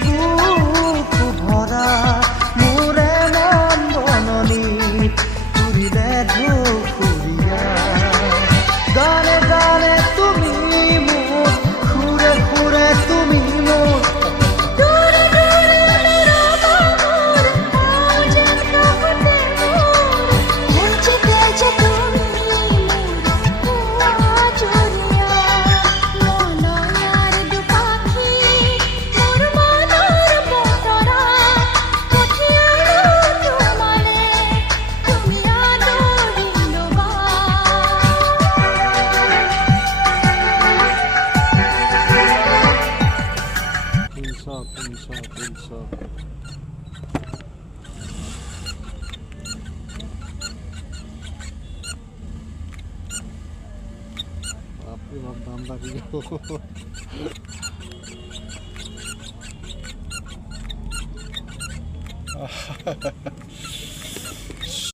বুক ভরা মোরে মন বননি তুরিলে ঢুকুরিয়া গানে গানে তুমি মোর ঘুরে ঘুরে তুমি মোর বাপরে বাপ দাম দাঁড়িয়ে গেল